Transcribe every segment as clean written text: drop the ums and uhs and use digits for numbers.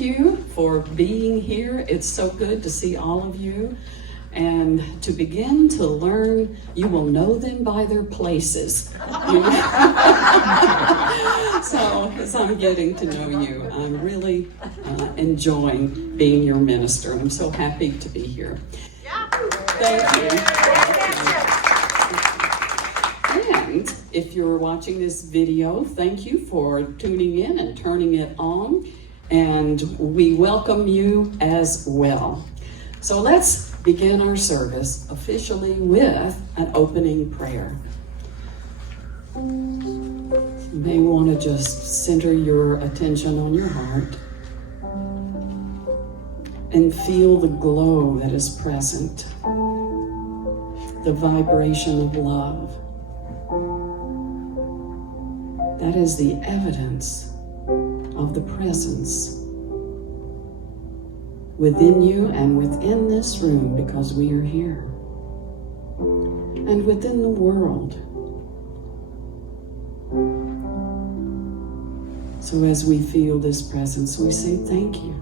thank you for being here. It's so good to see all of you. And to begin to learn, you will know them by their places. So as I'm getting to know you, I'm really enjoying being your minister. I'm so happy to be here. Thank you. And if you're watching this video, thank you for tuning in and turning it on. And we welcome you as well. So let's begin our service officially with an opening prayer. You may want to just center your attention on your heart and feel the glow that is present, the vibration of love. That is the evidence of the presence within you and within this room, because we are here, and within the world. So as we feel this presence, we say thank you.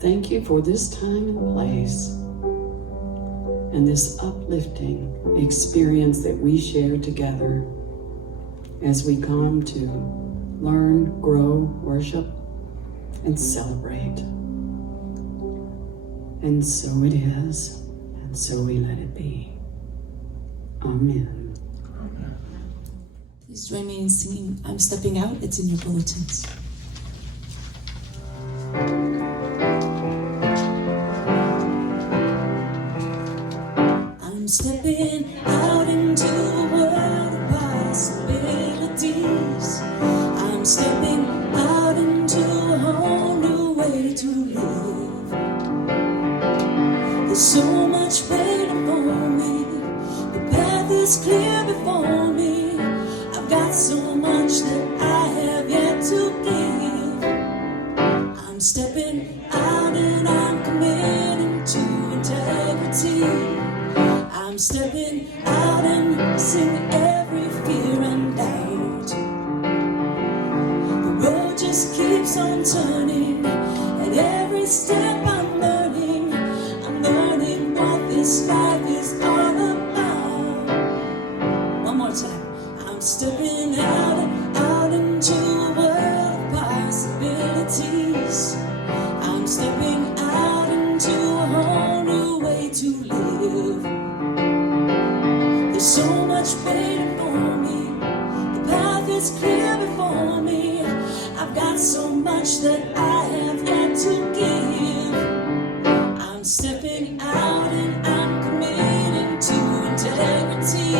Thank you for this time and place and this uplifting experience that we share together as we come to learn, grow, worship, and celebrate. And so it is, and so we let it be. Amen. Please join me in singing I'm Stepping Out. It's in your bulletins. I'm stepping out into a world of possibilities. I'm stepping out into a whole new way to live. There's so much waiting for me. The path is clear before me. I've got so much that I have yet to give. I'm stepping out and I'm committing to integrity. I'm stepping out and missing every fear and doubt. The road just keeps on turning, and every step I'm learning what this life is all about. One more time. I'm stepping out into a world of possibilities. I'm stepping out into a whole new way to live. There's so much waiting for me. The path is clear before me. I've got so much that I have yet to give. I'm stepping out and I'm committing to integrity.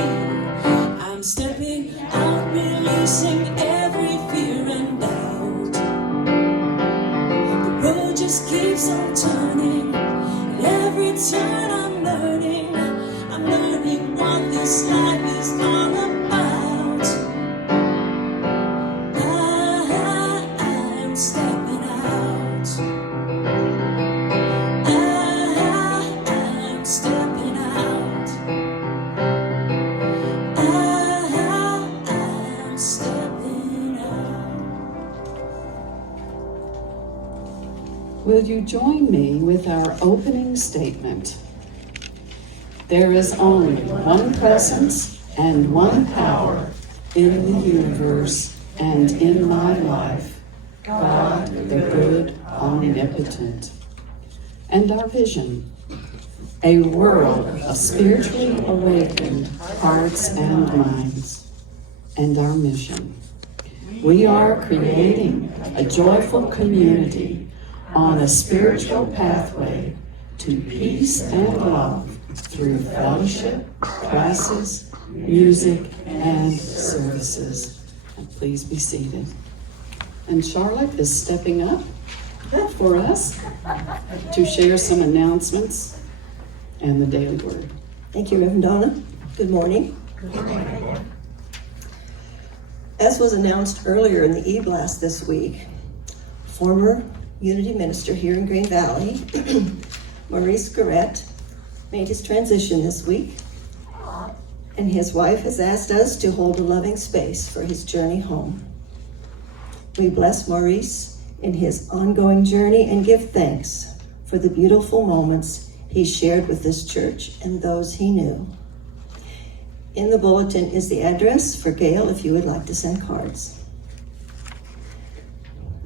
I'm stepping out, releasing every fear and doubt. The road just keeps on turning, and every turn I'm learning what this life is all about. I'm stepping out. I'm stepping out. I'm stepping out. Will you join me with our opening statement? There is only one presence and one power in the universe and in my life, God the good, omnipotent. And our vision, a world of spiritually awakened hearts and minds. And our mission, we are creating a joyful community on a spiritual pathway to peace and love through fellowship, classes, music, and services. And please be seated. And Charlotte is stepping up for us to share some announcements and the daily word. Thank you, Reverend Donna. Good morning. Good morning. As was announced earlier in the e-blast this week, former Unity minister here in Green Valley, Maurice Garrett, made his transition this week, and his wife has asked us to hold a loving space for his journey home. We bless Maurice in his ongoing journey and give thanks for the beautiful moments he shared with this church and those he knew. In the bulletin is the address for Gail if you would like to send cards.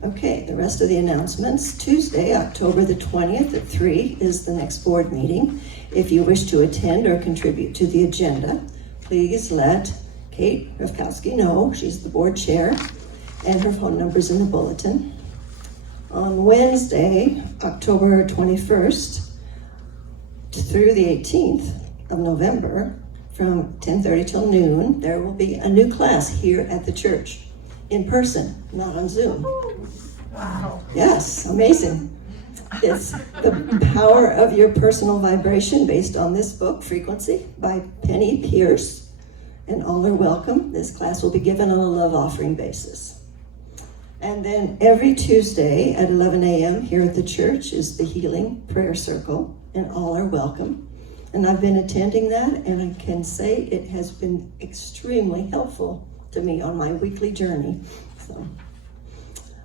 Okay, the rest of the announcements. Tuesday, October the 20th at 3 is the next board meeting. If you wish to attend or contribute to the agenda, please let Kate Rafkowski know. She's the board chair, and her phone number's in the bulletin. On Wednesday, October 21st through the 18th of November, from 10:30 till noon, there will be a new class here at the church, in person, not on Zoom. Wow. Yes, amazing. It's The Power of Your Personal Vibration, based on this book, Frequency, by Penny Pierce, and all are welcome. This class will be given on a love offering basis. And then every Tuesday at 11 a.m. here at the church is the Healing Prayer Circle, and all are welcome. And I've been attending that, and I can say it has been extremely helpful to me on my weekly journey. So,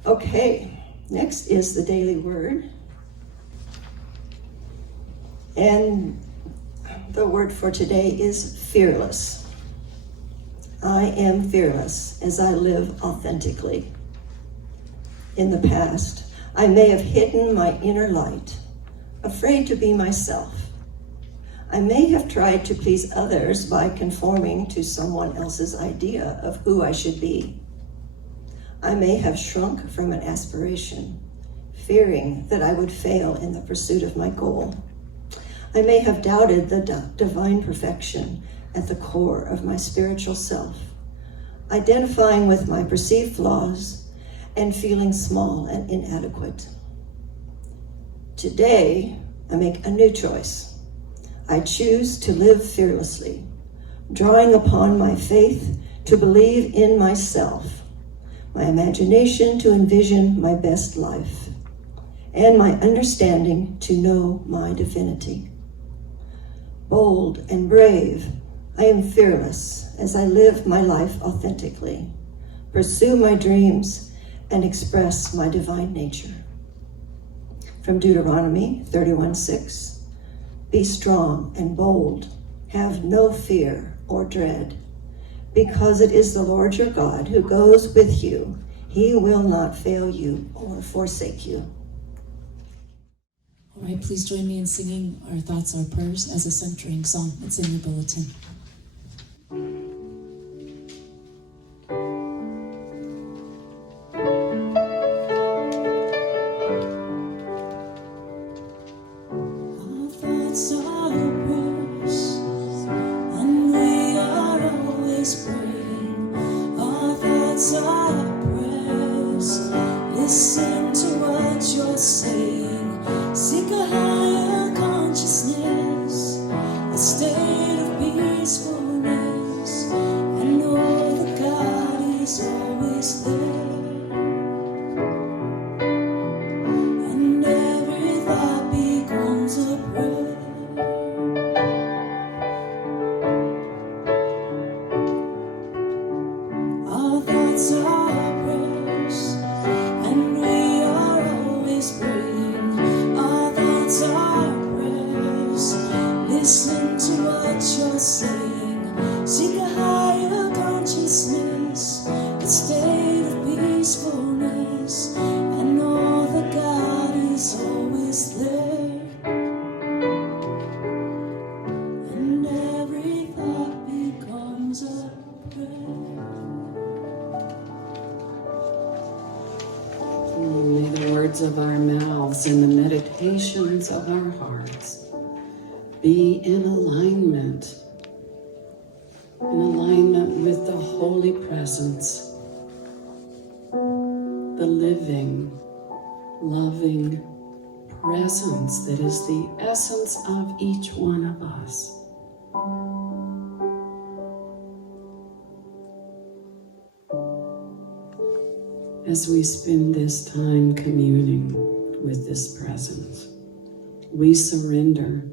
okay, next is the Daily Word. And the word for today is fearless. I am fearless as I live authentically. In the past, I may have hidden my inner light, afraid to be myself. I may have tried to please others by conforming to someone else's idea of who I should be. I may have shrunk from an aspiration, fearing that I would fail in the pursuit of my goal. I may have doubted the divine perfection at the core of my spiritual self, identifying with my perceived flaws and feeling small and inadequate. Today, I make a new choice. I choose to live fearlessly, drawing upon my faith to believe in myself, my imagination to envision my best life, and my understanding to know my divinity. Bold and brave, I am fearless as I live my life authentically, pursue my dreams, and express my divine nature. From Deuteronomy 31:6. Be strong and bold, have no fear or dread, because it is the Lord your God who goes with you. He will not fail you or forsake you. All right, please join me in singing our thoughts, our prayers as a centering song. It's in your bulletin. Our thoughts are prayers, and we are always praying. Our thoughts are prayers. Listen to what you're saying. Seek a higher consciousness, a state of peacefulness, and know that God is always there. And every thought becomes a prayer. Our thoughts are prayers, and we are always praying. Our thoughts are prayers. Listen to what you're saying. Seek a higher consciousness, a state of peacefulness, and know that God is always there. And every thought becomes a prayer. May the words of our mouths and the meditations of our hearts be in alignment with the holy presence, the living, loving presence that is the essence of each one of us. As we spend this time communing with this presence, we surrender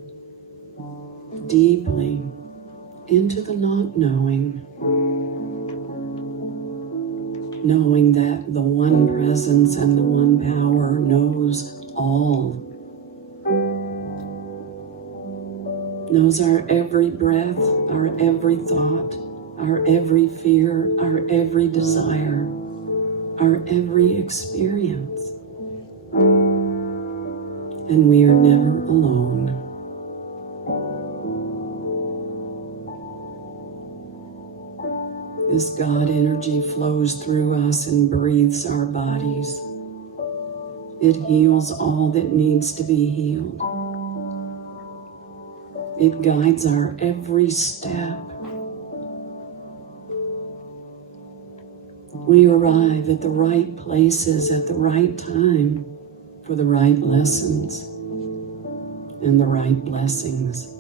deeply into the not knowing. knowing that the one presence and the one power knows all, knows our every breath, our every thought, our every fear, our every desire, our every experience. And we are never alone. This God energy flows through us and breathes our bodies. It heals all that needs to be healed. It guides our every step. We arrive at the right places at the right time for the right lessons and the right blessings.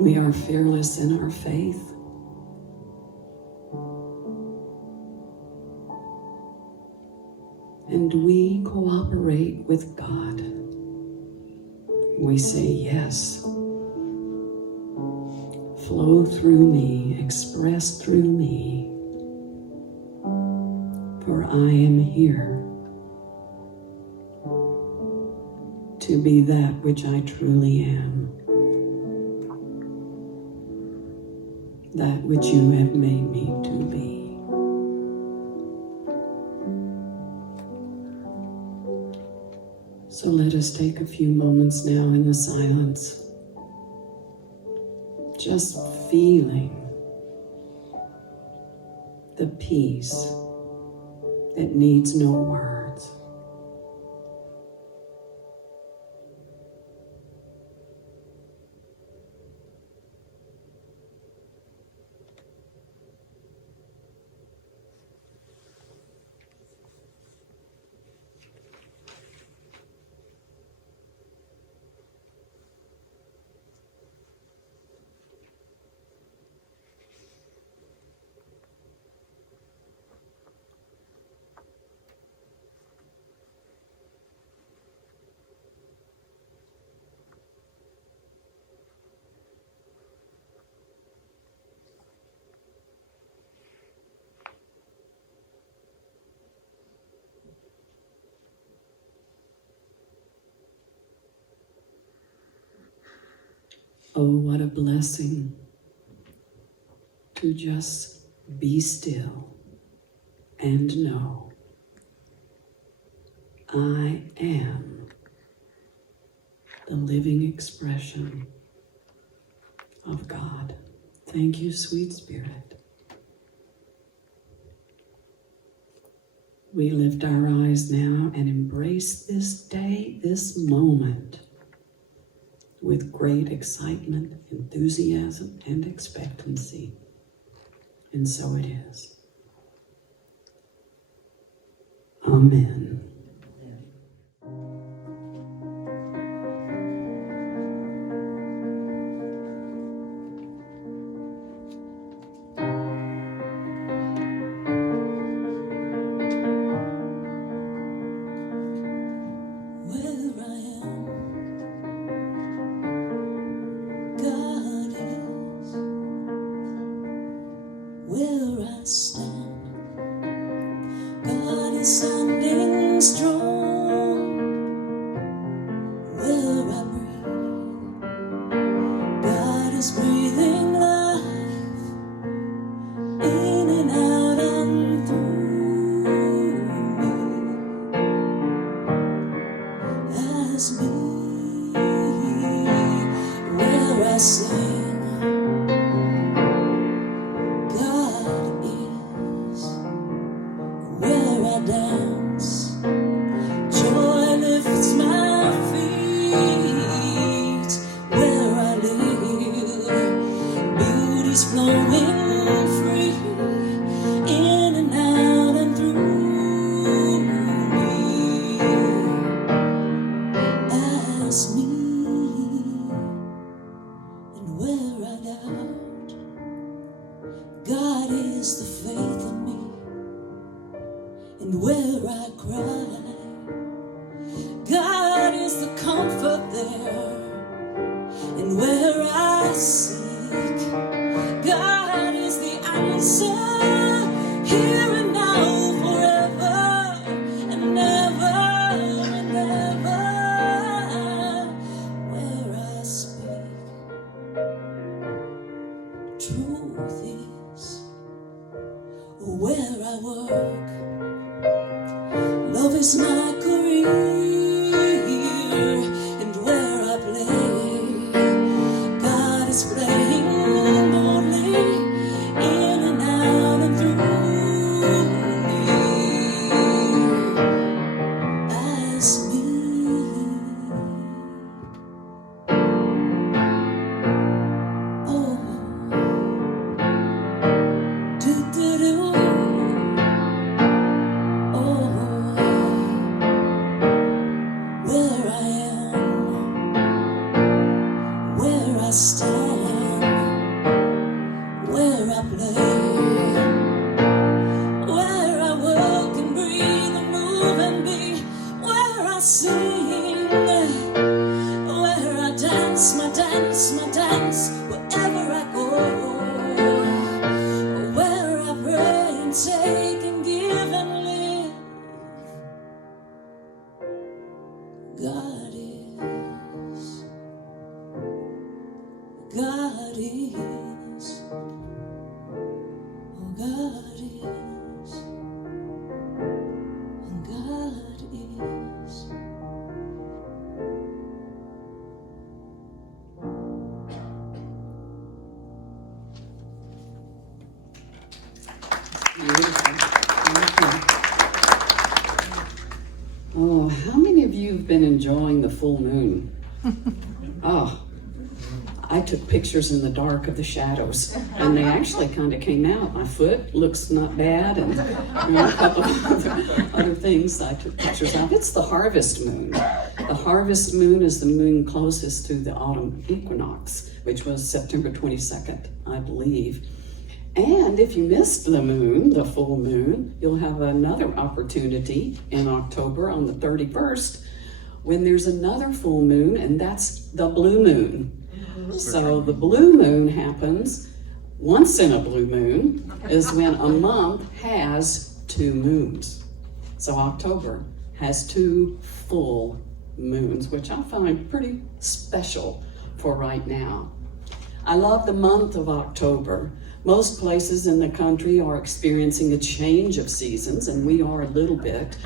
We are fearless in our faith. And we cooperate with God. We say yes. Flow through me, express through me, for I am here to be that which I truly am, that which you have made me to be. So let us take a few moments now in the silence, just feeling the peace that needs no words. Oh, what a blessing to just be still and know I am the living expression of God. Thank you, sweet Spirit. We lift our eyes now and embrace this day, this moment, with great excitement, enthusiasm, and expectancy. And so it is. Amen. Where I am, God is. Where I stand, God is standing strong. Where I breathe, God is breathing life in and out and through me as me. Where I sing, God is. Where I dance, joy lifts my feet. Where I live, beauty's flowing free in and out and through me as me. And where I doubt, God is the faith in me. And where I cry, God is the comfort there. And where I seek, is. Oh, God is. And God is. Oh, how many of you have been enjoying the full moon? Oh, I took pictures in the dark of the shadows, and they actually kind of came out. My foot looks not bad, and a couple of other things I took pictures of. It's the harvest moon. The harvest moon is the moon closest to the autumn equinox, which was September 22nd, I believe. And if you missed the moon, the full moon, you'll have another opportunity in October on the 31st when there's another full moon, and that's the blue moon. So the blue moon happens once in a blue moon is when a month has 2 moons. So October has 2 full moons, which I find pretty special for right now. I love the month of October. Most places in the country are experiencing a change of seasons, and we are a little bit.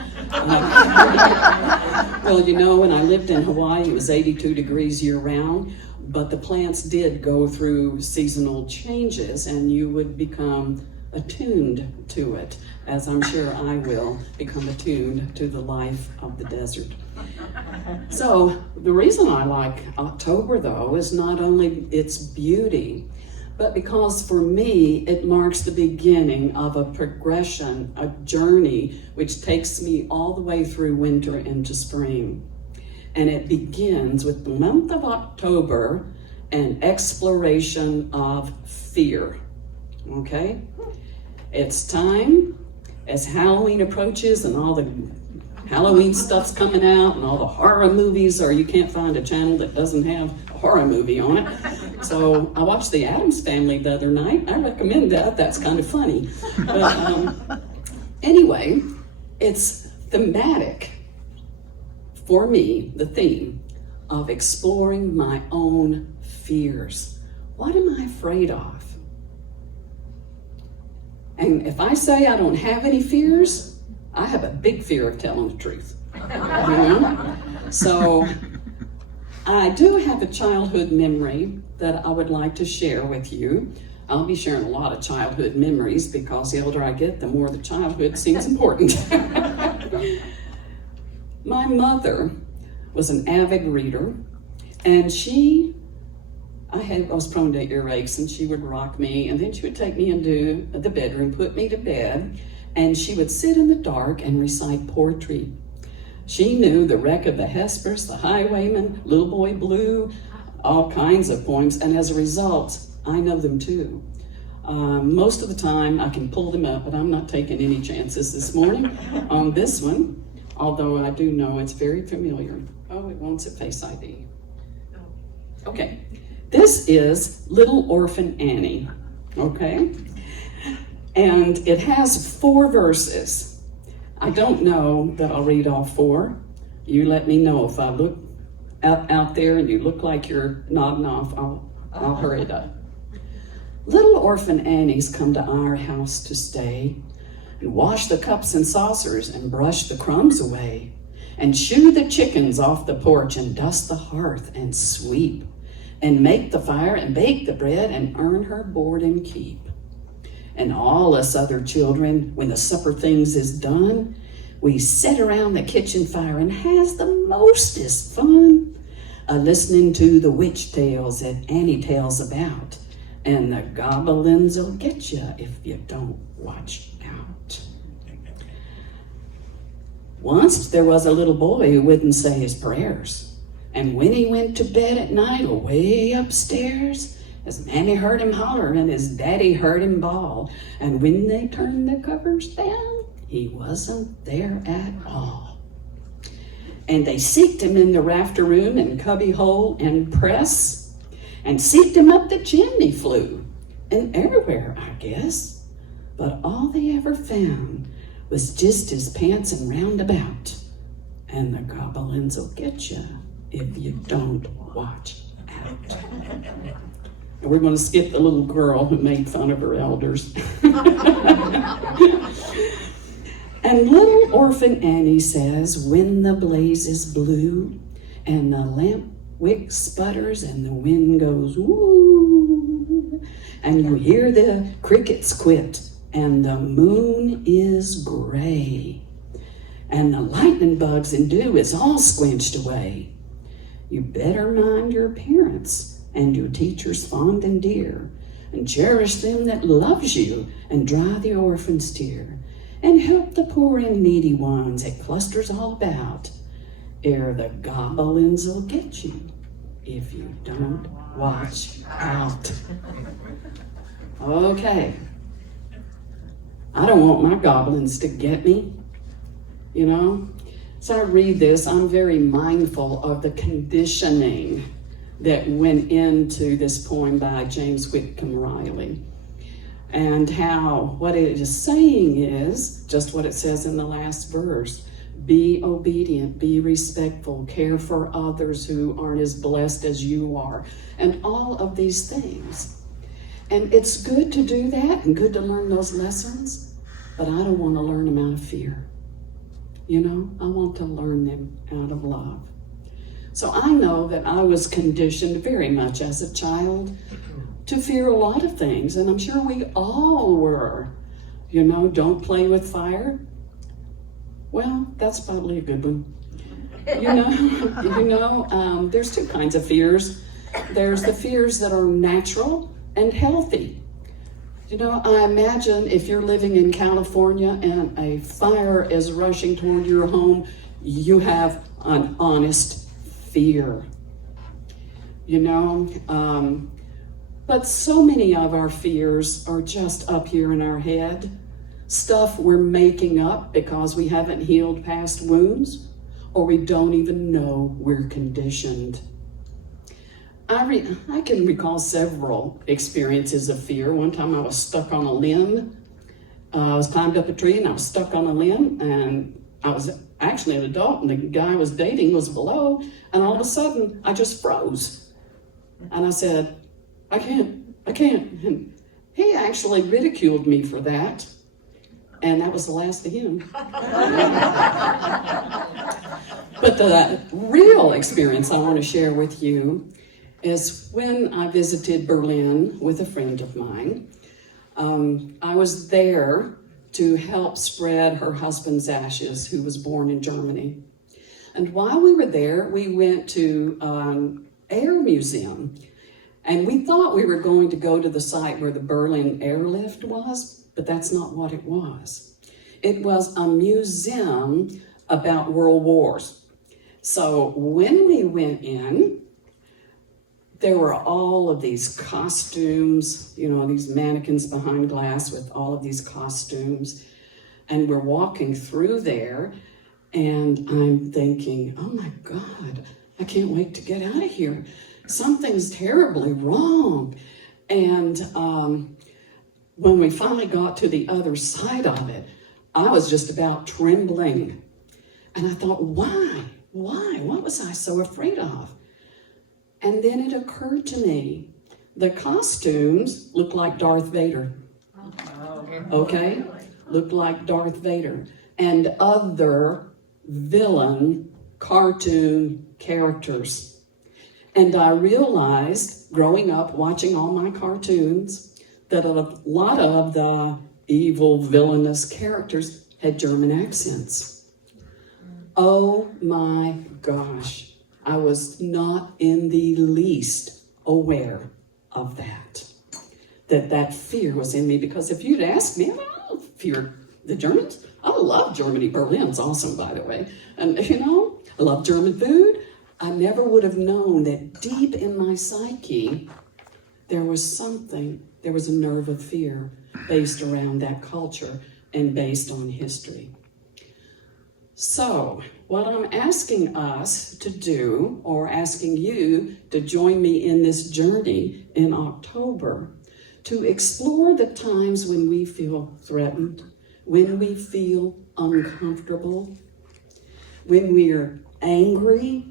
Well, you know, when I lived in Hawaii, it was 82 degrees year-round, but the plants did go through seasonal changes, and you would become attuned to it, as I'm sure I will become attuned to the life of the desert. So the reason I like October, though, is not only its beauty, but because for me, it marks the beginning of a progression, a journey, which takes me all the way through winter into spring. And it begins with the month of October and exploration of fear, okay? It's time, as Halloween approaches and all the Halloween stuff's coming out and all the horror movies, or you can't find a channel that doesn't have a horror movie on it. So I watched The Addams Family the other night. I recommend that. That's kind of funny. But anyway, it's thematic for me, the theme of exploring my own fears. What am I afraid of? And if I say I don't have any fears, I have a big fear of telling the truth. So I do have a childhood memory that I would like to share with you. I'll be sharing a lot of childhood memories because the older I get, the more the childhood seems important. My mother was an avid reader, and I was prone to earaches, and she would rock me, and then she would take me into the bedroom, put me to bed, and she would sit in the dark and recite poetry. She knew the Wreck of the Hespers, the Highwayman, Little Boy Blue, all kinds of poems, and as a result, I know them too. Most of the time, I can pull them up, but I'm not taking any chances this morning on this one, although I do know it's very familiar. Oh, it wants a Face ID. Okay, this is Little Orphan Annie, okay? And it has 4 verses. I don't know that I'll read all 4. You let me know if I look out there and you look like you're nodding off, I'll hurry it up. Little orphan Annie's come to our house to stay, and wash the cups and saucers and brush the crumbs away, and shoo the chickens off the porch and dust the hearth and sweep, and make the fire and bake the bread and earn her board and keep. And all us other children, when the supper things is done, we sit around the kitchen fire and has the mostest fun, listening to the witch tales that Annie tells about, and the goblins will get you if you don't watch out. Once there was a little boy who wouldn't say his prayers, and when he went to bed at night, away upstairs, his mammy heard him holler and his daddy heard him bawl. And when they turned the covers down, he wasn't there at all. And they seeked him in the rafter room and cubby hole and press, and seeked him up the chimney flue, and everywhere, I guess. But all they ever found was just his pants and roundabout. And the goblins will get you if you don't watch out. We're going to skip the little girl who made fun of her elders. And little orphan Annie says, when the blaze is blue and the lamp wick sputters and the wind goes woo, and you hear the crickets quit and the moon is gray and the lightning bugs and dew is all squinched away, you better mind your parents and your teachers fond and dear, and cherish them that loves you, and dry the orphan's tear, and help the poor and needy ones it clusters all about, ere the goblins will get you if you don't watch out. Okay. I don't want my goblins to get me, you know? So I read this, I'm very mindful of the conditioning that went into this poem by James Whitcomb Riley. And how what it is saying is just what it says in the last verse. Be obedient, be respectful, care for others who aren't as blessed as you are, and all of these things. And it's good to do that and good to learn those lessons, but I don't want to learn them out of fear. You know, I want to learn them out of love. So I know that I was conditioned very much as a child to fear a lot of things, and I'm sure we all were. You know, don't play with fire. Well, that's probably a good one. There's two kinds of fears. There's the fears that are natural and healthy. You know, I imagine if you're living in California and a fire is rushing toward your home, you have an honest fear. You know, but so many of our fears are just up here in our head. Stuff we're making up because we haven't healed past wounds, or we don't even know we're conditioned. I can recall several experiences of fear. One time I was stuck on a limb. I was climbed up a tree and I was stuck on a limb, and I was actually an adult and the guy I was dating was below, and all of a sudden I just froze. And I said, I can't. And he actually ridiculed me for that. And that was the last of him. But the real experience I want to share with you is when I visited Berlin with a friend of mine. I was there to help spread her husband's ashes, who was born in Germany. And while we were there, we went to an air museum. And we thought we were going to go to the site where the Berlin airlift was, but that's not what it was. It was a museum about world wars. So when we went in, there were all of these costumes, you know, these mannequins behind glass with all of these costumes. And we're walking through there, and I'm thinking, oh my God, I can't wait to get out of here. Something's terribly wrong. And when we finally got to the other side of it, I was just about trembling. And I thought, why? What was I so afraid of? And then it occurred to me, the costumes looked like Darth Vader. Okay? Looked like Darth Vader. And other villain cartoon characters. And I realized, growing up, watching all my cartoons, that a lot of the evil, villainous characters had German accents. Oh my gosh, I was not in the least aware of that fear was in me, because if you'd asked me, I don't fear the Germans. I love Germany. Berlin's awesome, by the way. And, you know, I love German food. I never would have known that deep in my psyche, there was a nerve of fear based around that culture and based on history. So, what I'm asking us to do, or asking you to join me in this journey in October, to explore the times when we feel threatened, when we feel uncomfortable, when we're angry.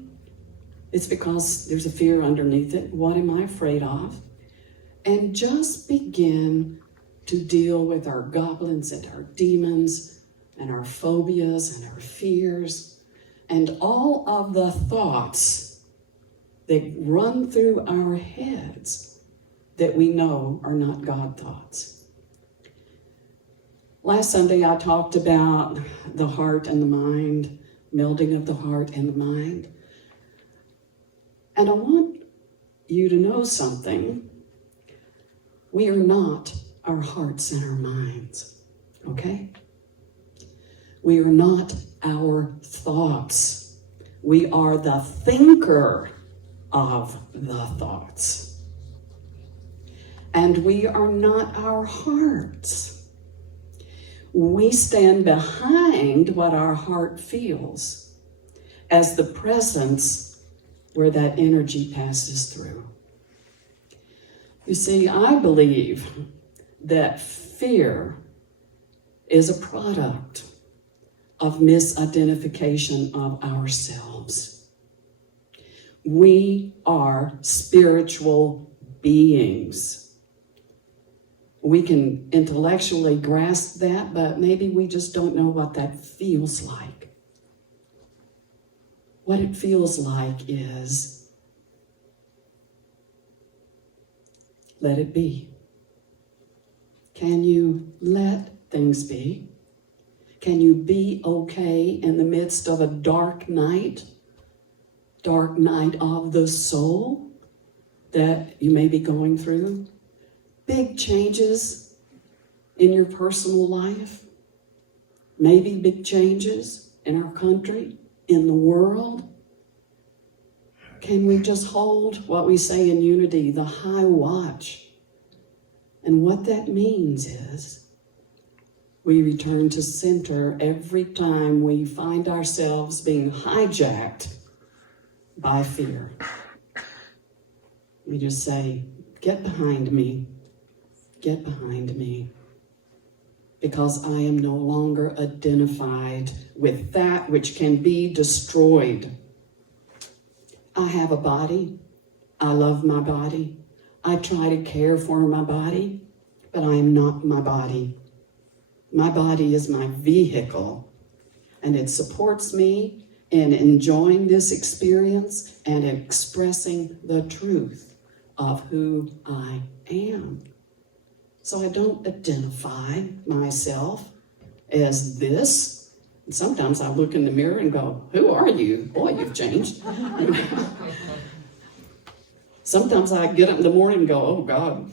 It's because there's a fear underneath it. What am I afraid of? and just begin to deal with our goblins and our demons and our phobias and our fears and all of the thoughts that run through our heads that we know are not God thoughts. Last Sunday I talked about the heart and the mind, melding of the heart and the mind. And I want you to know something. We are not our hearts and our minds, okay? We are not our thoughts. We are the thinker of the thoughts. And we are not our hearts. We stand behind what our heart feels as the presence where that energy passes through. You see, I believe that fear is a product of misidentification of ourselves. We are spiritual beings. We can intellectually grasp that, but maybe we just don't know what that feels like. What it feels like is, let it be. Can you let things be? Can you be okay in the midst of a dark night of the soul that you may be going through? Big changes in your personal life, maybe big changes in our country, in the world. Can we just hold what we say in unity, the high watch? And what that means is we return to center every time we find ourselves being hijacked by fear. We just say, get behind me, because I am no longer identified with that which can be destroyed. I have a body. I love my body. I try to care for my body, but I am not my body. My body is my vehicle, and it supports me in enjoying this experience and expressing the truth of who I am. So I don't identify myself as this. And sometimes I look in the mirror and go, who are you? Boy, you've changed. Sometimes I get up in the morning and go, oh God,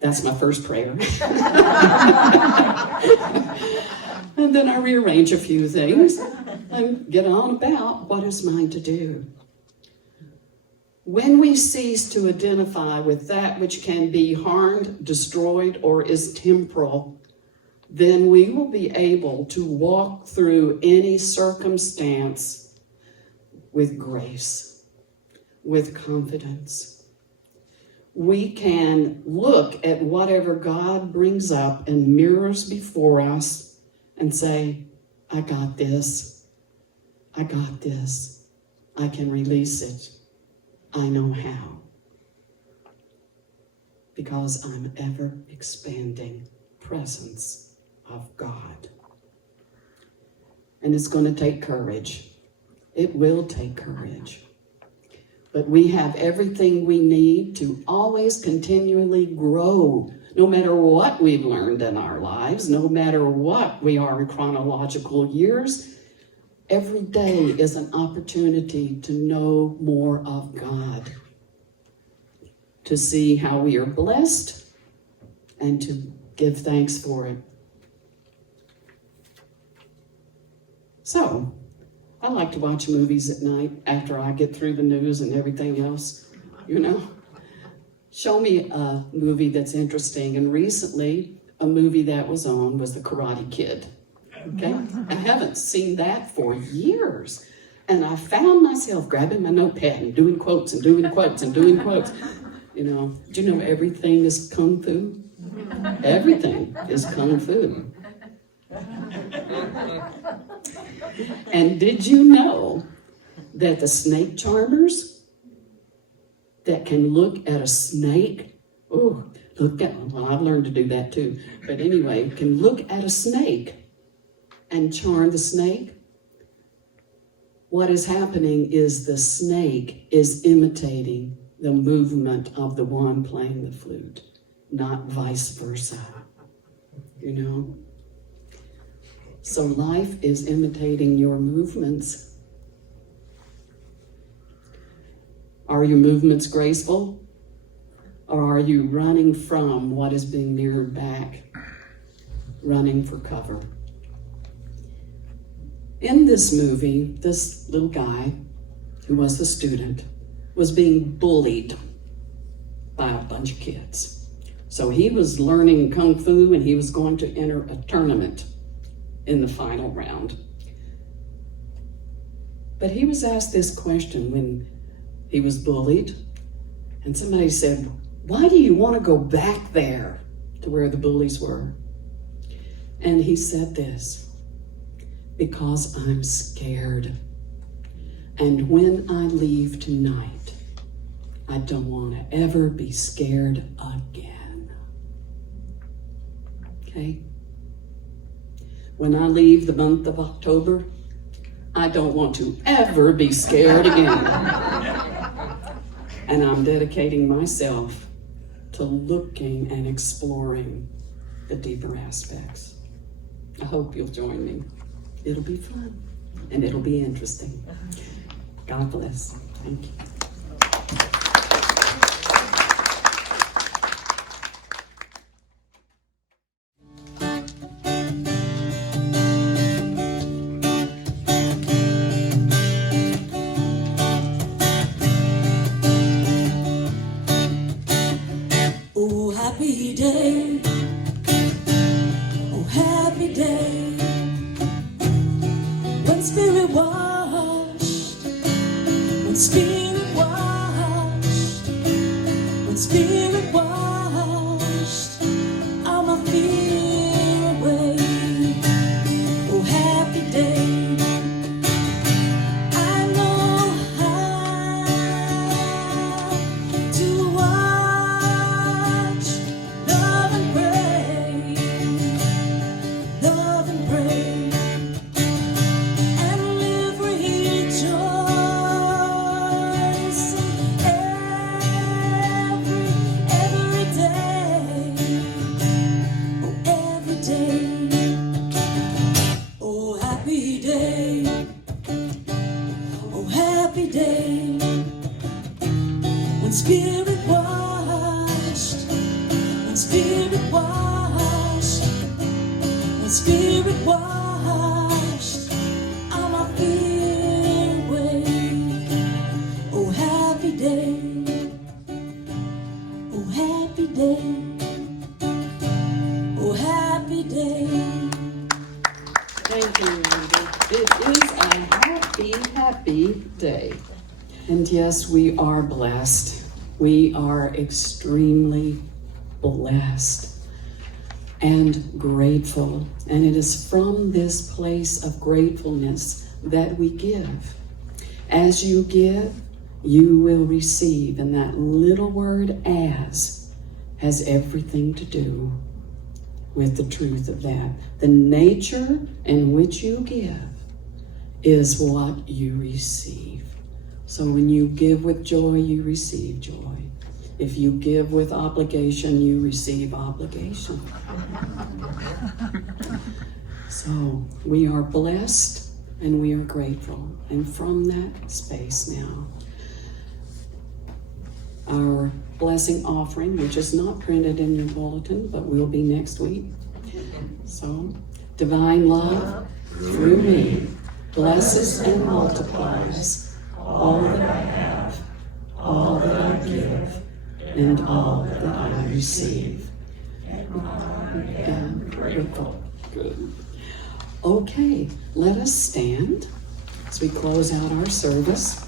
that's my first prayer. And then I rearrange a few things and get on about what is mine to do. When we cease to identify with that which can be harmed, destroyed, or is temporal, then we will be able to walk through any circumstance with grace, with confidence. We can look at whatever God brings up and mirrors before us and say, I got this. I got this. I can release it. I know how. Because I'm ever expanding presence of God. And it's going to take courage. It will take courage. But we have everything we need to always continually grow, no matter what we've learned in our lives, no matter what we are in chronological years. Every day is an opportunity to know more of God, to see how we are blessed, and to give thanks for it. So, I like to watch movies at night after I get through the news and everything else, Show me a movie that's interesting. And recently, a movie that was on was The Karate Kid. Okay? I haven't seen that for years. And I found myself grabbing my notepad and doing quotes and doing quotes and doing quotes. Do you know everything is kung fu? Everything is kung fu. And did you know that the snake charmers that can look at a snake Oh, look at, well, I've learned to do that too. But anyway, can look at a snake and charm the snake. What is happening is the snake is imitating the movement of the one playing the flute, not vice versa. You know? So life is imitating your movements. Are your movements graceful? Or are you running from what is being mirrored back, running for cover? In this movie, this little guy, who was the student, was being bullied by a bunch of kids. So he was learning Kung Fu and he was going to enter a tournament in the final round. But he was asked this question when he was bullied, and somebody said, "Why do you want to go back there to where the bullies were?" And he said this, "Because I'm scared. And when I leave tonight, I don't want to ever be scared again." Okay? When I leave the month of October, I don't want to ever be scared again. And I'm dedicating myself to looking and exploring the deeper aspects. I hope you'll join me. It'll be fun and it'll be interesting. God bless. Thank you. Oh, happy day. Oh, happy day. When spirit washed. When spirit washed. When spirit washed. All my fear away. Oh, happy day. I know how to watch, love and pray, and live rejoicing every day, oh every day, oh happy day, oh happy day. When spirit washed, when spirit washed, when spirit washed, all my fear away. Oh happy day, oh happy day, oh happy day. Thank you, Randy. It is a happy day. And yes, we are blessed. We are extremely blessed and grateful. And it is from this place of gratefulness that we give. As you give, you will receive. And that little word "as" has everything to do with the truth of that. The nature in which you give is what you receive. So when you give with joy, you receive joy. If you give with obligation, you receive obligation. So we are blessed and we are grateful. And from that space now, our blessing offering, which is not printed in your bulletin, but will be next week. So, divine love through me blesses and multiplies all that I have, all that I give, and all that I receive. I am grateful. Good. Okay, let us stand as we close out our service.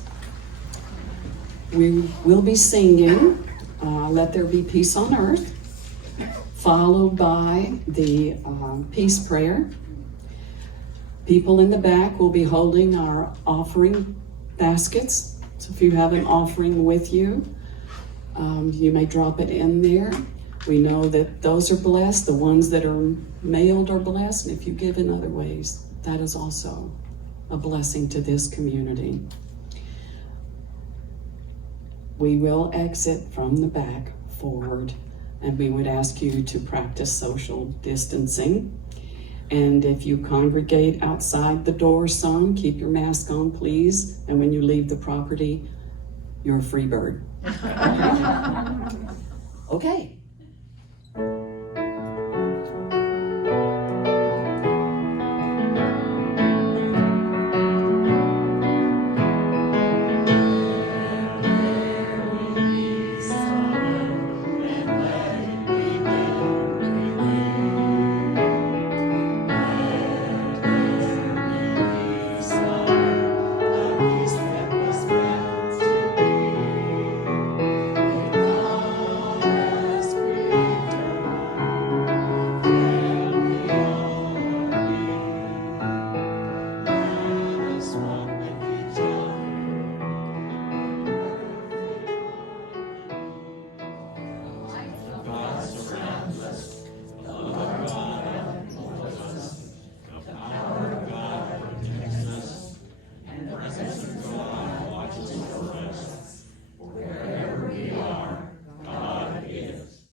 We will be singing Let There Be Peace on Earth, followed by the peace prayer. People in the back will be holding our offering baskets. So if you have an offering with you, You may drop it in there. We know that those are blessed. The ones that are mailed are blessed. And if you give in other ways, that is also a blessing to this community. We will exit from the back forward, and we would ask you to practice social distancing. And if you congregate outside the door some, keep your mask on, please. And when you leave the property, you're a free bird. Okay.